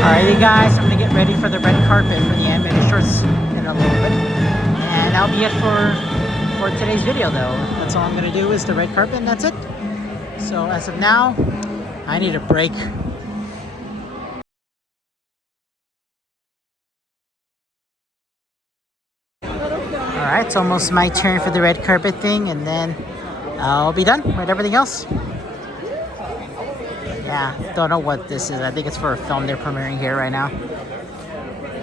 Alrighty guys, I'm gonna get ready for the red carpet for the animated shorts in a little bit. And that'll be it for today's video though. That's all I'm gonna do is the red carpet and that's it. So as of now, I need a break. Alright, it's almost my turn for the red carpet thing and then I'll be done with everything else. Yeah, don't know what this is. I think it's for a film they're premiering here right now.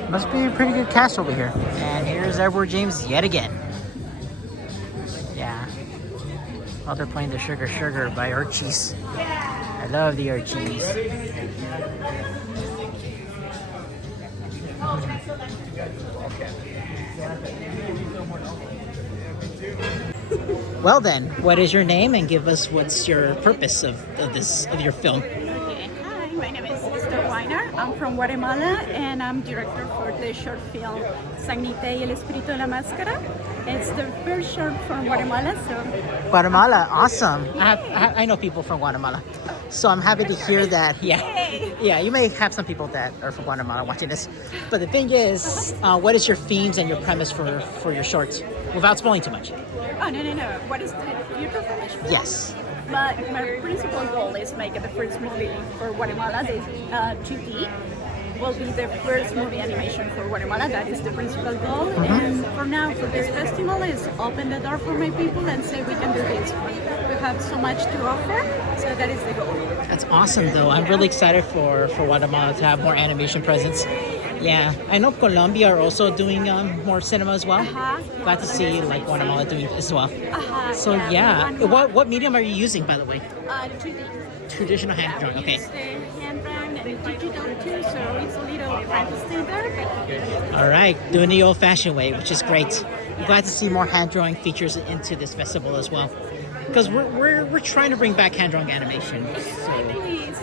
Must be a pretty good cast over here. And here's Edward James yet again. Yeah. Oh, they're playing the Sugar Sugar by Archies. I love the Archies. Well then, what is your name and give us what's your purpose of your film? Okay, hi, my name is Esther Weiner. I'm from Guatemala and I'm director for the short film Anímate y el Espíritu de la Máscara. It's the first short from Guatemala, so... Guatemala, awesome. I know people from Guatemala, so I'm happy to hear that. Yeah, yeah. You may have some people that are from Guatemala watching this, but the thing is, what is your themes and your premise for your shorts, without spoiling too much? Oh, no. What is the future for the short? Yes. But my principal goal is make it the first movie for Guatemala. The 2D will be the first movie animation for Guatemala. That is the principal goal. And for now, for this festival, is open the door for my people and say we can do this. We have so much to offer, so that is the goal. That's awesome, though. I'm really excited for Guatemala to have more animation presence. Yeah, I know Colombia are also doing more cinema as well. Glad to see like Guatemala doing it as well. So yeah, what medium are you using, by the way? 2D. Traditional hand drawing. Okay. It's the hand drawn and digital too, so it's a little different to stay there. All right, doing the old-fashioned way, which is great. I'm glad to see more hand drawing features into this festival as well, because we're trying to bring back hand drawing animation. So,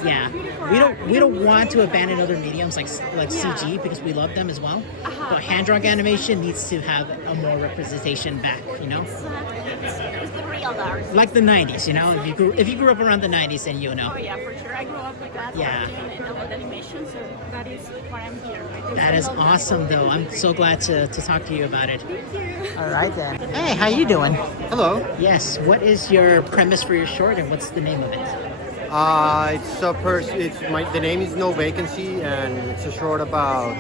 yeah, we don't want to abandon other mediums like CG because we love them as well. But hand drawing animation needs to have a more representation back, you know. It's the real art. Like the 90s, you know. If you grew up around the 90s, then you know. Oh yeah, for sure. I grew up with that. Yeah. And about animation, so that is why I'm here. That is awesome, though. I'm so glad to talk to you about it. Thank you. All right then. Hey, how you doing? Hello. Yes. What is your premise for your short, and what's the name of it? The name is No Vacancy, and it's a short about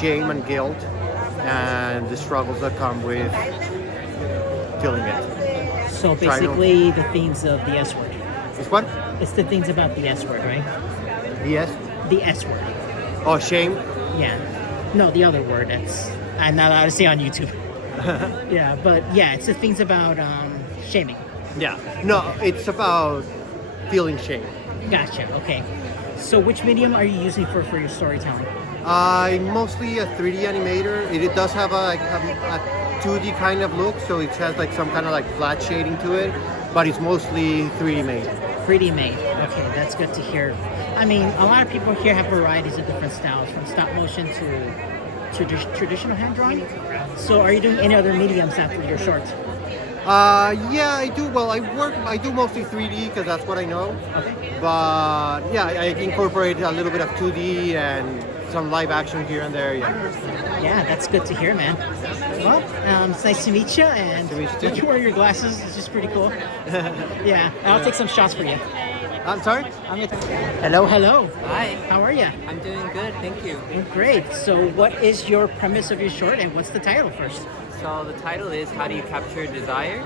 shame and guilt and the struggles that come with killing it. So basically, the themes of the S word. It's what? It's the things about the S word, right? Yes. The S word. Oh, shame. Yeah. No, the other word. That's I'm not allowed to say on YouTube. Yeah, but yeah, it's the things about shaming. Yeah. No, it's about feeling shame. Gotcha. Okay. So which medium are you using for your storytelling? I'm mostly a 3D animator. It does have a 2D kind of look, so it has like some kind of like flat shading to it, but it's mostly 3D made. 3D made. Okay, that's good to hear. I mean, a lot of people here have varieties of different styles, from stop motion to traditional hand drawing. So are you doing any other mediums after your shorts? Yeah, I do. Well, I do mostly 3D because that's what I know. Okay. But yeah, I incorporate a little bit of 2D and some live action here and there. Yeah. Yeah, that's good to hear, man. Well, it's nice to meet you, and you wear your glasses. It's just pretty cool. Yeah, I'll take some shots for you. I'm sorry? Hello. Hi. How are you? I'm doing good, thank you. Great. So what is your premise of your short, and what's the title first? So the title is How Do You Capture Desire?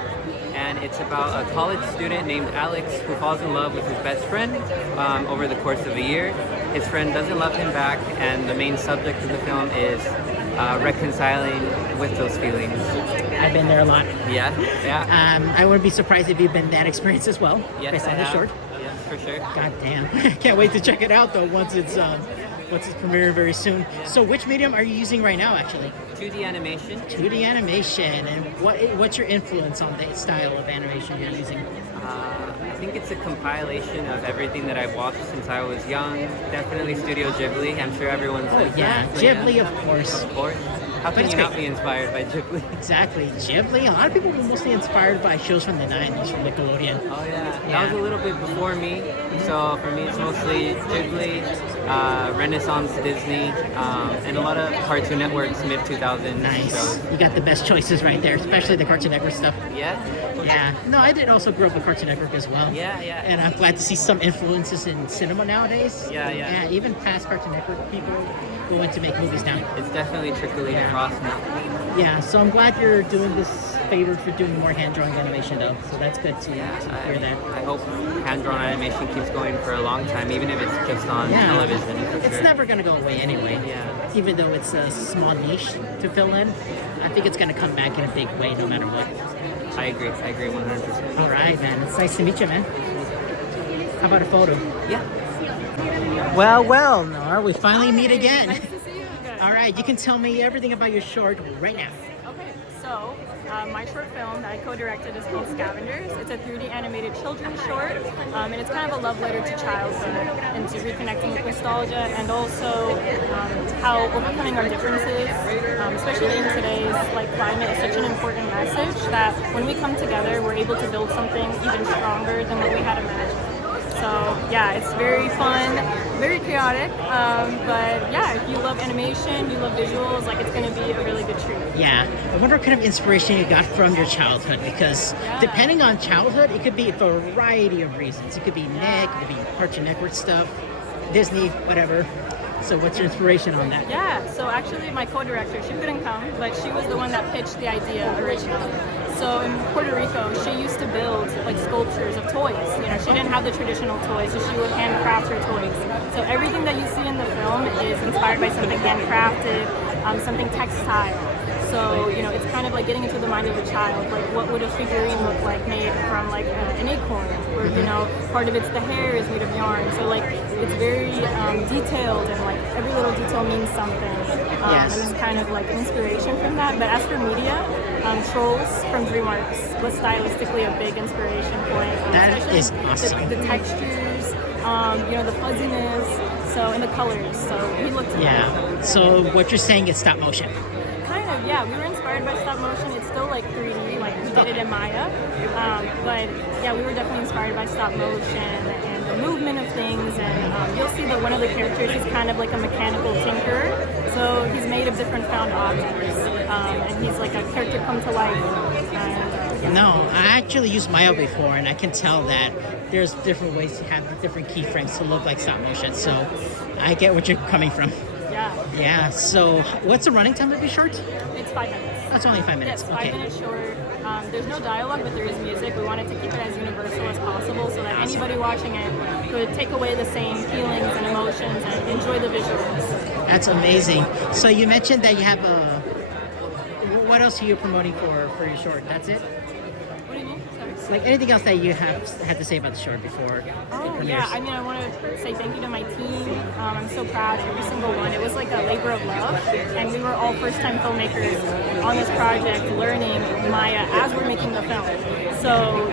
And it's about a college student named Alex who falls in love with his best friend over the course of a year. His friend doesn't love him back, and the main subject of the film is reconciling with those feelings. I've been there a lot. Yeah. I wouldn't be surprised if you've been that experience as well. Yes, based I on the have. short. Yes, for sure. God damn. Can't wait to check it out though once it's premiering very soon. So which medium are you using right now actually? 2D animation. 2D animation. And what's your influence on the style of animation you're using? I think it's a compilation of everything that I've watched since I was young. Definitely Studio Ghibli. I'm sure everyone's Yeah, Ghibli, of course. Of course. How But can it's you not great. be inspired by Ghibli? Exactly. Ghibli. A lot of people were mostly inspired by shows from the 90s from Nickelodeon. Oh yeah, Yeah. that was a little bit before me. So for me, it's mostly Ghibli, Renaissance Disney, and a lot of Cartoon Network's mid 2000s. Nice. shows. You got the best choices right there, especially the Cartoon Network stuff. Yeah. Yeah. No, I did also grow up with Cartoon Network as well. Yeah, yeah. And I'm glad to see some influences in cinema nowadays. Yeah, yeah. Yeah, even past Cartoon Network people go in to make movies now. It's definitely trickling across now. Yeah, so I'm glad you're doing this favor for doing more hand-drawn animation though. So that's good to hear that. I hope hand-drawn animation keeps going for a long time, even if it's just on Yeah. television. For It's sure. never going to go away anyway. Yeah. Even though it's a small niche to fill in, I think it's going to come back in a big way no matter what. I agree 100%. All right, man. It's nice to meet you, man. How about a photo? Yeah. Well, Nora, we finally meet again. Nice to see you again. All right, you can tell me everything about your short right now. Okay, so my short film that I co-directed is called Scavengers. It's a 3D animated children's short, and it's kind of a love letter to childhood and to reconnecting with nostalgia, and also how overcoming our differences, especially in today's climate, is such an important message that when we come together, we're able to build something even stronger than what we had imagined. So yeah, it's very fun, very chaotic, but yeah, if you love animation, you love visuals, it's going to be a really good treat. Yeah, I wonder what kind of inspiration you got from your childhood, because depending on childhood, it could be a variety of reasons. It could be Nick, it could be Cartoon Network stuff, Disney, whatever. So what's your inspiration on that? Yeah, so actually my co-director, she couldn't come, but she was the one that pitched the idea originally. So in Puerto Rico, she used to build sculptures of toys. She didn't have the traditional toys, so she would handcraft her toys. So everything that you see in the film is inspired by something handcrafted, something textile. So, it's kind of like getting into the mind of a child. What would a figurine look like made from an acorn? Or, part of it's the hair is made of yarn. So, it's very detailed, and every little detail means something. Yes. And it's kind of an inspiration from that. But as for media, Trolls from DreamWorks was stylistically a big inspiration point. That Especially is awesome. The textures, the fuzziness, and the colors. So we looked at that. Yeah, so what you're saying is stop motion. Kind of, yeah. We were inspired by stop motion. It's still 3D, we did it in Maya. But yeah, we were definitely inspired by stop motion and the movement of things. And you'll see that one of the characters is kind of like a mechanical tinkerer. So he's made of different found objects. And he's like a character come to life. And, No, I actually used Maya before, and I can tell that there's different ways to have different keyframes to look like stop motion. So I get what you're coming from. yeah, Yeah, so what's the running time of your short? it's 5 minutes. That's only 5 minutes. Yes, Okay. 5 minutes short. There's no dialogue, but there is music. We wanted to keep it as universal as possible so that anybody watching it could take away the same feelings and emotions and enjoy the visuals. That's amazing. So you mentioned that you have a. What else are you promoting for your short? That's it? What do you mean? Sorry. Anything else that you have had to say about the short before? Oh, it premieres? yeah. I want to say thank you to my team. I'm so proud, every single one. It was like a labor of love, and we were all first-time filmmakers on this project, learning Maya as we're making the film. So,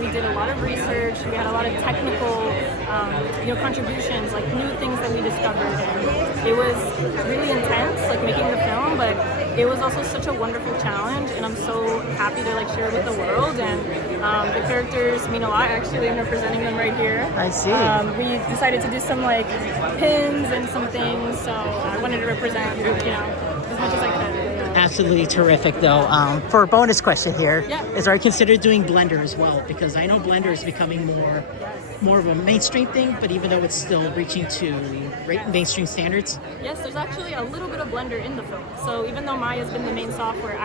we did a lot of research. We had a lot of technical, contributions, new things that we discovered. And it was really intense, making the film, but it was also such a wonderful challenge, and I'm so happy to share it with the world. And the characters mean a lot. Actually, I'm representing them right here. I see. We decided to do some pins and some things, so I wanted to represent as much as I could. Absolutely terrific, though. For a bonus question here, Yeah. are you considered doing Blender as well? Because I know Blender is becoming more of a mainstream thing, but even though it's still reaching to mainstream standards. Yes, there's actually a little bit of Blender in the film. So even though Maya's been the main software,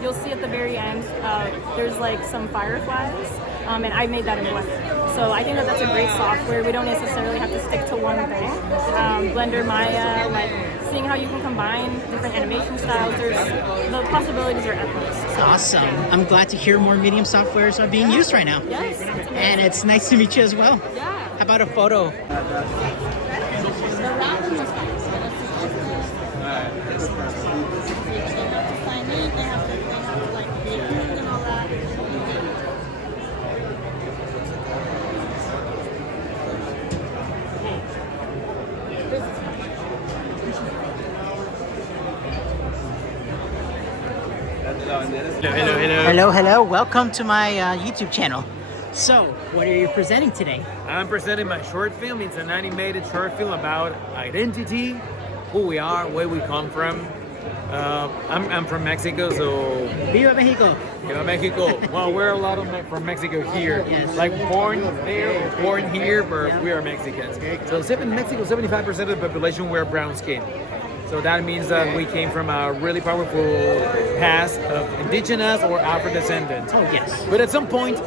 you'll see at the very end, there's some fireflies, and I made that in Blender. So I think that that's a great software. We don't necessarily have to stick to one thing. Blender, Maya, seeing how you can combine different animation styles, the possibilities are endless. So, Awesome. I'm glad to hear more medium softwares are being used right now. yes, it's amazing. And it's nice to meet you as well. Yeah. How about a photo? Hello, hello. Welcome to my YouTube channel. So, what are you presenting today? I'm presenting my short film. It's an animated short film about identity, who we are, where we come from. I'm from Mexico, so Viva Mexico! Viva Mexico. Well, we're a lot of from Mexico here. Yes. Like born there or born here, but we are Mexicans. So in Mexico, 75% of the population wear brown skin. So that means that we came from a really powerful past of indigenous or Afro descendants. Oh, yes. But at some point,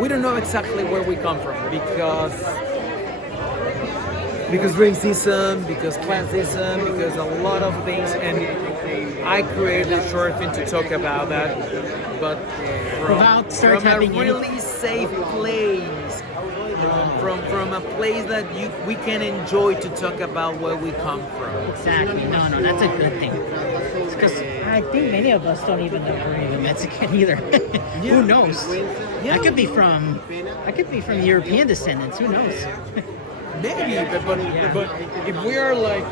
we don't know exactly where we come from because racism, because classism, because a lot of things. And I created a short film to talk about that, but Without stereotyping from a really safe place, from a place that we can enjoy to talk about where we come from. Exactly. No, that's a good thing. Because I think many of us don't even know we're even Mexican either. Who knows? Yeah. I could be from European descendants. Who knows? Maybe, but if we are like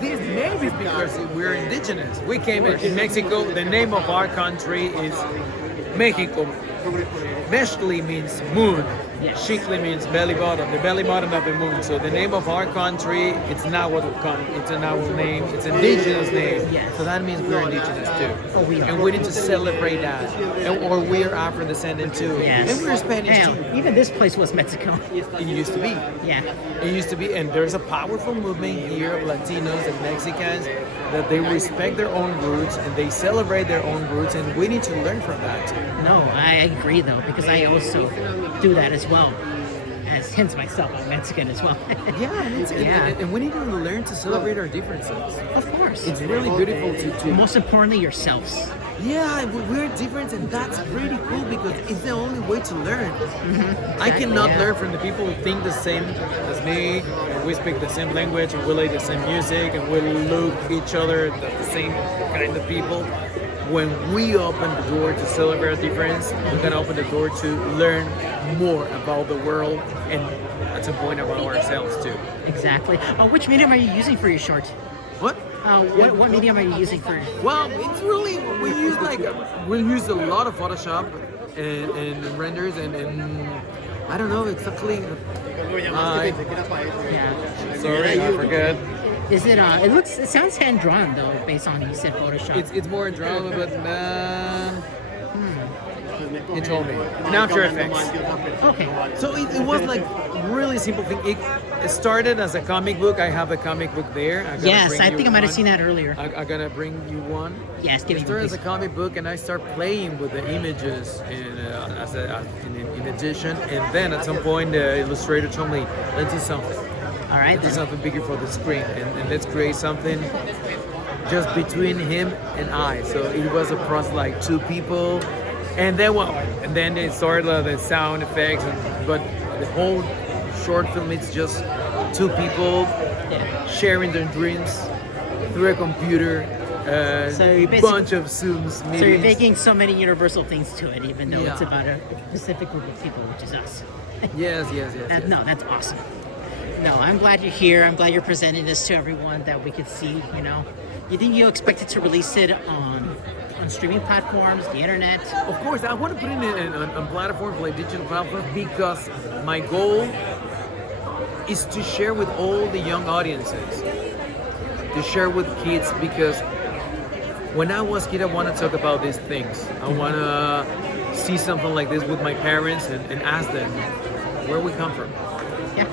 these, maybe it's because we're indigenous. We came in Mexico. The name of our country is Mexico. Mextli means moon. Yes. Xictli means belly bottom, the belly bottom of the moon. So the name of our country, it's not what it's an our name, it's indigenous name. Yes. So that means we're indigenous too. Oh, we are. And we need to celebrate that. Or we're Afro descendant too. Yes. And we're Spanish Hell, too. even this place was Mexico. It used to be. Yeah. It used to be, and there's a powerful movement here of Latinos and Mexicans that they respect their own roots and they celebrate their own roots, and we need to learn from that too. No, I agree though, because I also do that as well. As hence myself, I'm Mexican as well. Yeah, and we need to learn to celebrate our differences. Of course. It's really beautiful to Most importantly, yourselves. yeah, we're different, and that's pretty cool because it's the only way to learn. I cannot learn from the people who think the same as me, and we speak the same language, and we like the same music, and we look each other as the same kind of people. When we open the door to celebrate our difference, we can open the door to learn more about the world and at some point about ourselves too. Exactly. Which medium are you using for your short? What? What medium are you using for? Well, it's really we use a lot of Photoshop and renders and I don't know exactly. Yeah. Sorry, I forget. Is it? It sounds hand drawn though, based on you said Photoshop. It's more drama, but he told me. And After Effects. Okay. So it was like really simple thing. It started as a comic book. I have a comic book there. Yes, I think I might have seen that earlier. I'm gonna bring you one. Yes, give It me started one, as a please. comic book, and I start playing with the images in addition. And then at some point, the illustrator told me, "Let's do something. All right. Let's do something bigger for the screen, and let's create something just between him and I." So it was a process like two people, and then they started the sound effects, but the whole short film it's just two people sharing their dreams through a computer. So you basically- bunch of Zooms meetings. So you're making so many universal things to it, even though it's Yeah. about a specific group of people, which is us. Yes. No, that's awesome. No, I'm glad you're here. I'm glad you're presenting this to everyone that we could see. You think you'll expect it to release it on streaming platforms, the internet? Of course, I want to put it on platforms like digital platforms because my goal is to share with all the young audiences, to share with kids because when I was a kid, I want to talk about these things. I want to see something like this with my parents and ask them where we come from. Yeah.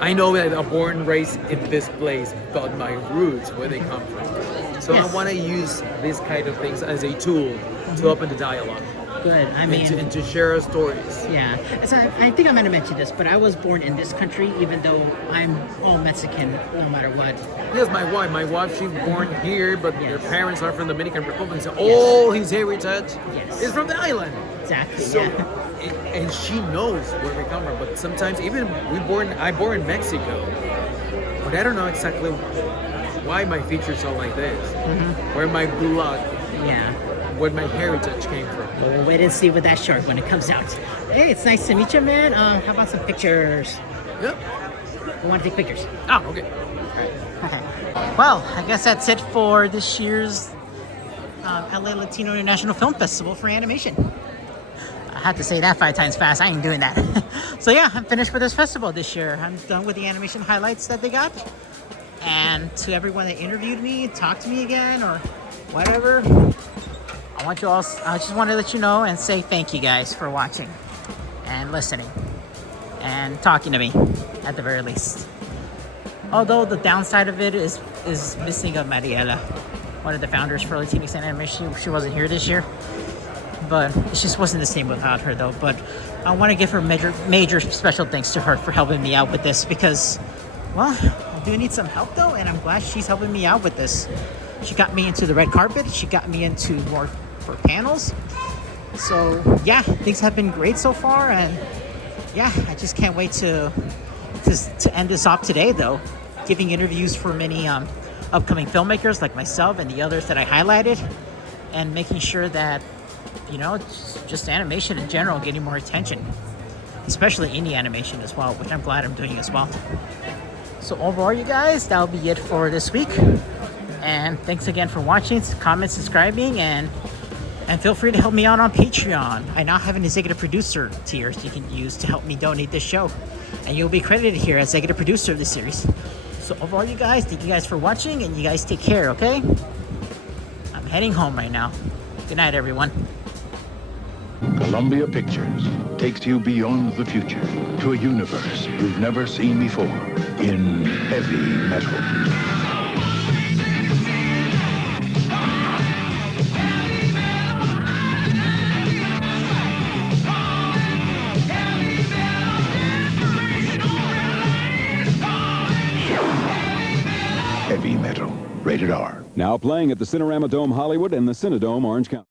I know that I'm born and raised in this place, but my roots, where they come from. So Yes. I want to use these kind of things as a tool to open the dialogue Good. I mean, and to share our stories. yeah. So I think I might have mentioned this, but I was born in this country, even though I'm all Mexican, no matter what. Yes, my wife, she was born here, but her Yes. parents are from the Dominican Republic. So all his heritage Yes. is from the island. Exactly. So, yeah. and she knows where we come from. But sometimes even I born in Mexico, but I don't know exactly why my features are like this, where my blood, Yeah. where my heritage came from. But we'll wait and see with that short when it comes out. Hey, it's nice to meet you, man. How about some pictures? Yep. We want to take pictures. Okay. Okay. Well, I guess that's it for this year's LA Latino International Film Festival for animation. I had to say that 5 times fast. I ain't doing that. So yeah, I'm finished with this festival this year. I'm done with the animation highlights that they got. And to everyone that interviewed me, talked to me again, or whatever, I just want to let you know and say thank you guys for watching and listening and talking to me at the very least. Although the downside of it is missing of Mariela, one of the founders for Latinx Animation. She wasn't here this year, but it just wasn't the same without her though. But I want to give her major special thanks to her for helping me out with this, because, well, I do need some help though, and I'm glad she's helping me out with this. She got me into the red carpet. She got me into more for panels. So yeah, things have been great so far, and yeah, I just can't wait to end this off today though, giving interviews for many upcoming filmmakers like myself and the others that I highlighted, and making sure that, you know, just animation in general getting more attention, especially indie animation as well, which I'm glad I'm doing as well. So overall, you guys, that'll be it for this week. And thanks again for watching, comment, subscribing, and feel free to help me out on Patreon. I now have an executive producer tier you can use to help me donate this show, and you'll be credited here as executive producer of the series. So overall, you guys, thank you guys for watching, and you guys take care, okay? I'm heading home right now. Good night, everyone. Columbia Pictures takes you beyond the future to a universe you've never seen before in heavy metal. Heavy metal. Rated R. Now playing at the Cinerama Dome Hollywood and the Cinedome Orange County.